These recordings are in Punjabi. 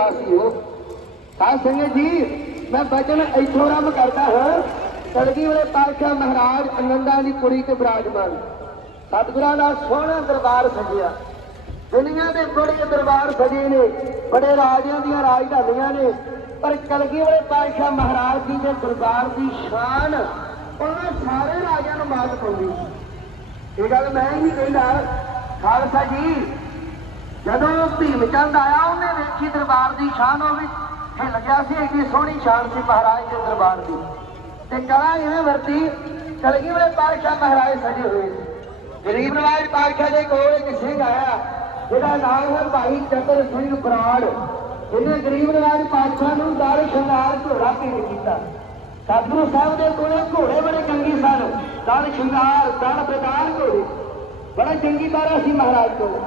ਨਿਵਾਸੀ ਹੋ ਸਾਧ ਸੰਗਤ ਜੀ, ਮੈਂ ਬਚਨ ਇੱਥੋਂ ਆਰੰਭ ਕਰਦਾ ਹਾਂ। ਕਲਗੀ ਵਾਲੇ ਪਾਤਸ਼ਾਹ ਮਹਾਰਾਜ ਅਨੰਦਾਂ ਦੀ ਕੁੜੀ ਤੇ ਬਿਰਾਜਮਾਨ। ਸਤਿਗੁਰਾਂ ਦਾ ਸੋਹਣਾ ਦਰਬਾਰ ਸਜਿਆ। ਦੁਨੀਆ ਦੇ ਬੜੇ ਦਰਬਾਰ ਸਜੇ ਨੇ, ਬੜੇ ਰਾਜਿਆਂ ਦੀਆਂ ਰਾਜਧਾਨੀਆਂ ਨੇ। ਪਰ ਕਲਗੀ ਵਾਲੇ ਪਾਤਸ਼ਾਹ ਮਹਾਰਾਜ ਜੀ ਦੇ ਦਰਬਾਰ ਦੀ ਸ਼ਾਨ, ਉਹਨਾਂ ਸਾਰੇ ਰਾਜਿਆਂ ਨੂੰ ਮਾਤ ਪਾਉਂਦੀ। ਇਹ ਗੱਲ ਮੈਂ ਹੀ ਨਹੀਂ ਕਹਿੰਦਾ। ਖਾਲਸਾ ਜੀ ਜਦੋਂ ਭੀਮ ਚੰਦ ਆਇਆ, ਉਹਨੇ ਵੇਖੀ ਦਰਬਾਰ ਦੀ ਸ਼ਾਨ ਉਹ ਵੀ ਇਹ ਲੱਗਿਆ ਸੀ ਏਡੀ ਸੋਹਣੀ ਸ਼ਾਨ ਸੀ ਮਹਾਰਾਜ ਦੇ ਦਰਬਾਰ ਦੀ। ਤੇ ਕਲਾ ਇਵੇਂ ਵਰਤੀ, ਕਲਗੀ ਵਾਲੇ ਪਾਤਸ਼ਾਹ ਮਹਾਰਾਜ ਸਜੇ ਹੋਏ ਗਰੀਬ ਨਵਾਜ ਪਾਤਸ਼ਾਹ ਦੇ ਕੋਲ ਇੱਕ ਸਿੰਘ ਆਇਆ, ਜਿਹਦਾ ਨਾਮ ਹੈ ਭਾਈ ਚਤਰ ਸਿੰਘ ਬਰਾੜ। ਇਹਨੇ ਗਰੀਬ ਨਵਾਜ ਪਾਤਸ਼ਾਹ ਨੂੰ ਦਾਲ ਸ਼ਿੰਗਾਰ ਘੋੜਾ ਭੇਟ ਕੀਤਾ। ਸਤਿਗੁਰੂ ਸਾਹਿਬ ਦੇ ਕੋਲ ਘੋੜੇ ਬੜੇ ਚੰਗੀ ਸਨ। ਦਾਲ ਸ਼ਿੰਗਾਰ, ਦਾਲ ਪ੍ਰਦਾਨ ਘੋੜੇ। ਬੜਾ ਚੰਗੀ ਤਾਰਾ ਸੀ ਮਹਾਰਾਜ ਕੋਲ।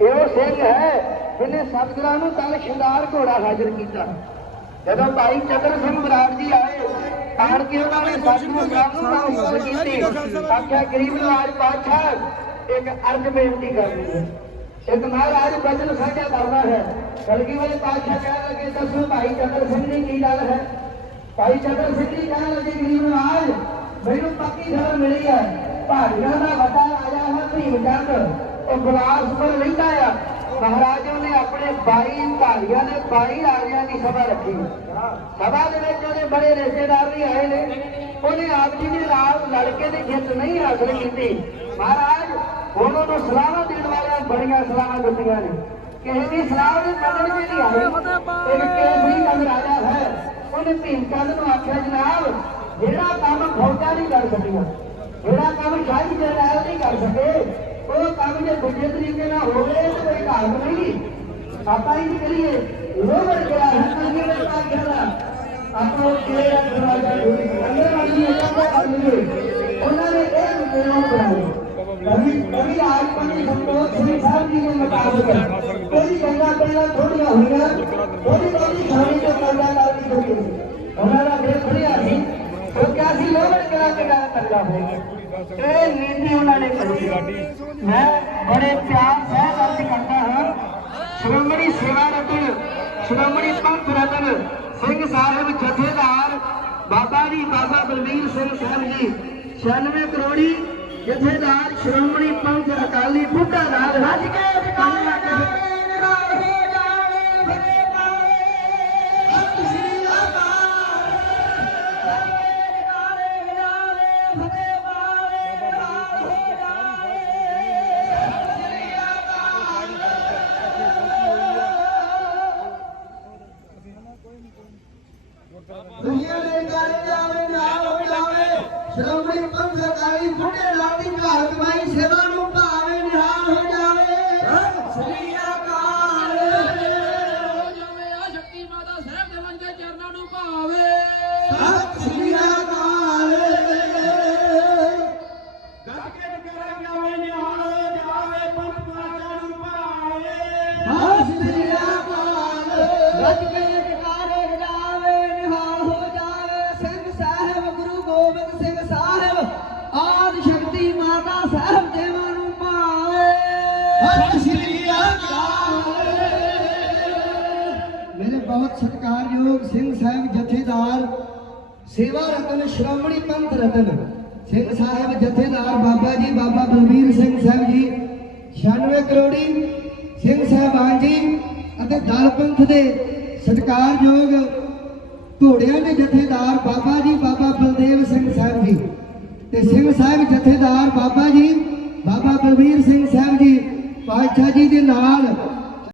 ਇਹ ਉਹ ਸਿੰਘ ਹੈ ਜਿਹਨੇ ਸਤਿਗੁਰਾਂ ਨੂੰ ਤਨ ਸ਼ਿੰਗਾਰ ਘੋੜਾ ਹਾਜ਼ਰ ਕੀਤਾ। ਜਦੋਂ ਭਾਈ ਚੰਦਰ ਸਿੰਘ ਬਰਾੜ ਜੀ ਆਏ ਆਣ ਕੇ ਉਹਨਾਂ ਨੇ ਸਤਿਗੁਰੂ ਸਾਹਿਬ ਨੂੰ ਨਮਸਕਾਰ ਕੀਤੀ। ਆਖਿਆ ਗਰੀਬ ਨਵਾਜ ਪਾਤਸ਼ਾਹ ਇੱਕ ਅਰਜ਼ ਬੇਨਤੀ ਕਰਨੀ ਹੈ। ਇੱਕ ਮਹਾਰਾਜ ਬਚਨ ਸਾਂਝਾ ਕਰਨਾ ਹੈ। ਕਲਗੀ ਵਾਲੇ ਪਾਤਸ਼ਾਹ ਕਹਿਣ ਲੱਗੇ ਦੱਸੋ ਭਾਈ ਚੰਦਰ ਸਿੰਘ ਦੀ ਕੀ ਗੱਲ ਹੈ? ਭਾਈ ਚੰਦਰ ਸਿੰਘ ਜੀ ਕਹਿਣ ਲੱਗੇ ਗਰੀਬ ਨਵਾਜ ਮੈਨੂੰ ਪੱਕੀ ਖਬਰ ਮਿਲੀ ਹੈ। ਭਾਰੀਆਂ ਦਾ ਵੱਡਾ ਰਾਜਾ ਹੈ ਭੀਮ ਚੰਦ। ਉਹ ਗੁਲਾਸਪੁਰ ਰਹਿੰਦਾ ਆ। ਮਹਾਰਾਜ ਨੇ ਆਪਣੇ 22 ਭਾਰੀਆਂ ਦੇ 22 ਰਾਜਿਆਂ ਦੀ ਸਭਾ ਰੱਖੀ। ਸਭਾ ਦੇ ਵਿੱਚ ਉਹਦੇ ਬੜੇ ਰਿਸ਼ਤੇਦਾਰ ਵੀ ਆਏ ਨੇ। ਉਹਨੇ ਆਪ ਜੀ ਦੇ ਨਾਲ ਲੜਕੇ ਦੀ ਜਿੱਤ ਨਹੀਂ ਹਾਸਲ ਕੀਤੀ। ਮਹਾਰਾਜ, ਹੁਣ ਉਹਨੂੰ ਸਲਾਹਾਂ ਦੇਣ ਵਾਲਿਆਂ ਬੜੀਆਂ ਸਲਾਹਾਂ ਦਿੱਤੀਆਂ ਨੇ। ਕਿਸੇ ਦੀ ਸਲਾਹ ਦੇ ਕਦਮ ਚ ਨਹੀਂ ਆਏ ਇੱਕ ਕੇਸਰੀ ਚੰਦ ਰਾਜਾ ਹੈ। ਉਹਨੇ ਭੀਮ ਚੰਦ ਨੂੰ ਆਖਿਆ, ਜਨਾਬ, ਜਿਹੜਾ ਕੰਮ ਫੌਜਾਂ ਨਹੀਂ ਕਰ ਸਕੀਆਂ ਜਿਹੜਾ ਕੰਮ ਸ਼ਾਹੀ ਜਰਨੈਲ ਨਹੀਂ ਕਰ ਸਕੇ ਉਹ ਕੰਮ ਜੇ ਦੂਜੇ ਤਰੀਕੇ ਨਾਲ ਹੋਵੇ ਤੇ ਕੋਈ ਘਾਟ ਨਹੀਂ। ਆਪਾਂ ਹੀ ਕਰੀਏ। ਉਹ ਵਰ ਗਿਆ ਹੈ ਕੰਗੇ ਦੇ ਪਾਗਿਆ ਦਾ ਆਪਾਂ ਉਹ ਕਿਲੇ ਦਾ ਦਰਵਾਜ਼ਾ ਖੋਲੀ ਅੰਦਰ ਵਾਲੀ ਇਹ ਕੰਮ ਕਰ ਲਈਏ। ਉਹਨਾਂ ਨੇ ਇਹ ਨਿਯਮ ਬਣਾਏ। ਕਵੀ ਕਵੀ ਆਜ ਪੰਡਿਤ ਸੰਤੋਖ ਸਿੰਘ ਸਾਹਿਬ ਜੀ ਦੇ ਮੁਤਾਬਕ ਕੋਈ ਗੰਗਾ ਪਹਿਲਾਂ ਥੋੜੀਆਂ ਹੋਈਆਂ ਥੋੜੀ ਬਹੁਤੀ ਖਾਣੀ ਤੋਂ ਕਰਦਾ ਕਰਦੀ ਹੋਈ ਉਹਨਾਂ ਦਾ ਦੇਖ ਖੜਿਆ ਸੀ। ਉਹ ਕਿਹਾ ਸੀ ਲੋਹੜ ਕਿਹੜਾ ਕਿਹੜਾ ਕਰਦਾ ਹੋਏਗਾ ਇਹ ਮੈਂ ਬੜੇ ਪਿਆਰ ਸਹਿ ਅਰਜ਼ ਕਰਦਾ ਹਾਂ। ਸ਼੍ਰੋਮਣੀ ਸੇਵਾ ਰਤਨ, ਸ਼੍ਰੋਮਣੀ ਪੰਥ ਰਤਨ ਸਿੰਘ ਸਾਹਿਬ ਜਥੇਦਾਰ ਬਾਬਾ ਜੀ ਬਾਬਾ ਬਲਵੀਰ ਸਿੰਘ ਸਾਹਿਬ ਜੀ 96 ਕਰੋੜੀ ਜਥੇਦਾਰ ਸ਼੍ਰੋਮਣੀ ਪੰਥ ਅਕਾਲੀ ਬੁੱਢਾ ਰਾਜ ਰੱਜ ਕੇ ਅਧਿਕਾਰ ਜਾਵੇ ਨਿਰਾਲ ਹੋ ਦੁਨੀਆ ਦੇ ਕਾਰੇ ਜਾਵੇ ਨਾਲ ਹੋ ਜਾਵੇ ਸ਼੍ਰੋਮਣੀ ਪੰਥ ਸਰਕਾਰੀ ਬੁੱਢੇ ਲਾਲ ਭਾਰਤ ਮਾਈ ਸੇਵਾ ਨੂੰ ਸਿੰਘ ਸਾਹਿਬ ਆਦ ਸ਼ਕਤੀ ਮਾਤਾ ਸਾਹਿਬ ਦੇਵਾਂ ਨੂੰ ਪਾਵੇ ਸਤਿ ਸ੍ਰੀ ਅਕਾਲ। ਮੇਰੇ ਬਹੁਤ ਸਤਿਕਾਰਯੋਗ ਸਿੰਘ ਸਾਹਿਬ ਜਥੇਦਾਰ ਸੇਵਾ ਰਤਨ ਸ਼੍ਰੋਮਣੀ ਪੰਥ ਰਤਨ ਸਿੰਘ ਸਾਹਿਬ ਜਥੇਦਾਰ ਬਾਬਾ ਜੀ ਬਾਬਾ ਬਲਬੀਰ ਸਿੰਘ ਸਾਹਿਬ ਜੀ 96 ਕਰੋੜੀ ਸਿੰਘ ਸਾਹਿਬਾਨ ਜੀ ਅਤੇ ਦਲ ਪੰਥ ਦੇ ਸਤਿਕਾਰਯੋਗ ਘੋੜਿਆਂ ਦੇ ਜਥੇਦਾਰ ਬਾਬਾ ਜੀ, ਬਾਬਾ ਬਲਦੇਵ ਸਿੰਘ ਸਾਹਿਬ ਜੀ ਤੇ ਸਿੰਘ ਸਾਹਿਬ ਜਥੇਦਾਰ ਬਾਬਾ ਜੀ, ਬਾਬਾ ਬਲਬੀਰ ਸਿੰਘ ਸਾਹਿਬ ਜੀ ਪਾਤਸ਼ਾਹ ਜੀ ਦੇ ਨਾਲ